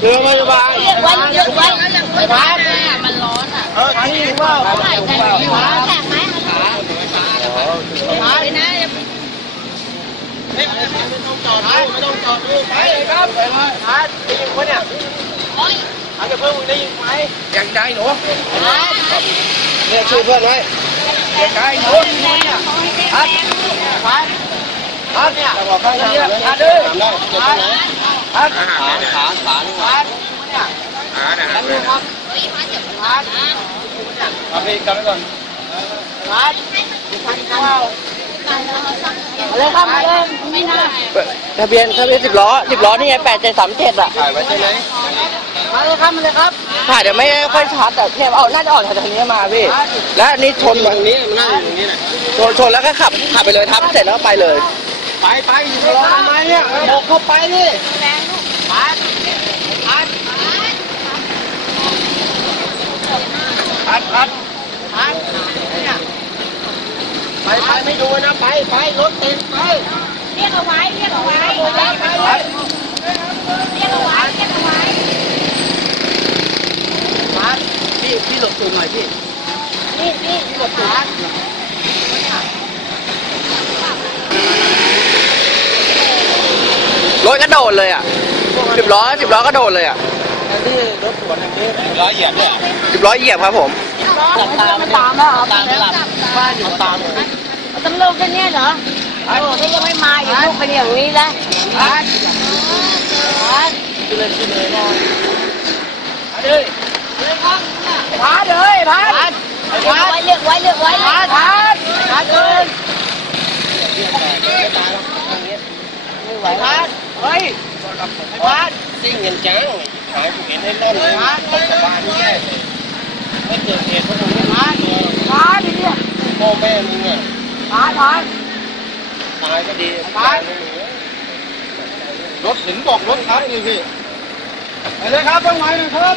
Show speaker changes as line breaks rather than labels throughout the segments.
เรือไม่สบาย
เรียกไว้เรียกไว้
ไม่พัดมันร้อนอะ
เออที่นี่ว่า
ใส่ใจอยู่แข็งไหม
พัดนะ
ไม่ต้องจอดไม่ต้องจอดดูไปเลยครับไปเลยพัดได้ยินคนเนี่ยพัดกับเพื่อนมึงได้ยินไหมอย่างใจหนูเนี่ยช่วยเพื่อนไว้อย่างใจหนูพัดพัดพัดเนี่ยบอกข้างเนี่ยพัดเลยพัดพัดขาขาขาพัดเนี่ยขาเนี่ยครับพัดเอา ไปกลับไปก่อนพัดพัดเข้า
อะไรครับมาเลย
ไม่น่า
ทะเบียนทะเบียนสิบล้อสิบล้อนี่ไงแปดเจ็ดสามเจ็ดอะ
ถ่ายไว้ใช่ไหม
มาเลยครับมาเลยครับ
ถ่ายเดี๋ยวไม่ค่อยชัดแต่เทปเอาน่าจะออกจากทางนี้มาพี่แล้วอันนี้ชน
ตรงนี้มันนั่งอยู่ตรงนี้น่ะ
ชนชนแล้วก็ขับขับไปเลยทับเสร็จแล้วก็ไปเลย
ไปไปอยู่รอทำไมเนี่ยบอกเข้าไปดิ
แรงลูก
พัดพัดพัดพัดพัดเนี่ย ไปไปไม่ดูนะไปไปรถติดไป
เรียกเอาไว้เรียกเอาไว้
ไปไปไป
เรียกเอาไว้เรียกเอาไว้
พัด
พี่พี่หลบตูนหน่อยพี่
นี่นี่หลบพัด
รถกระโดดเลยอะสิบล้อสิบล้อกระโดดเลยอะ
ที่รถสวนอย่างนี้ร้อยเหยียบเนี่ย
สิบล้อเหยียบครับผม
มันตามแล้วครับ
ตามไม่หลับบ้านอยู่ตาม ลย
ตำรวจแค่นี้เหรอโอ้ถ้ายังไม่มาอยู่ลูกเป็นอย่างนี้ล้ว
พัด
พัด
ขึ้นเลยขึ้นเลยนอนพัดเลย
พัดเลยพัดเรียกไว้เรียกไว้เรียกไว้พัดพัดพัดเลย
ไม่ไหวพัดเฮ้ยพัดซิ่งเงินจังหายกูเห็นให้ต้นเลยพัดรถบ้านแย่เลยไม่เกิดเหตุเพราะผมไม่พัด
พัดเนี่ย
พ่อแม่มึง อะ
พัดพัด
ตายก็ดีพัดรถเห็นบอกรถทับนี่พี่ไปเลยครับต้องไหวนะครับ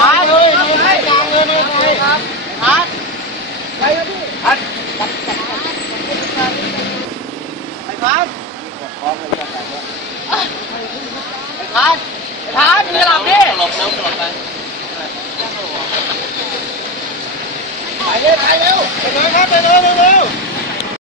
พัดเลยเลยกลางเลยเลยครับพัดไปครับพี่พัดไปพัดไปพัดพัดมีหลับดิหลบน้ำหลบไปไป เลยไปเร็วไปเลยครับไปเลยเร็ว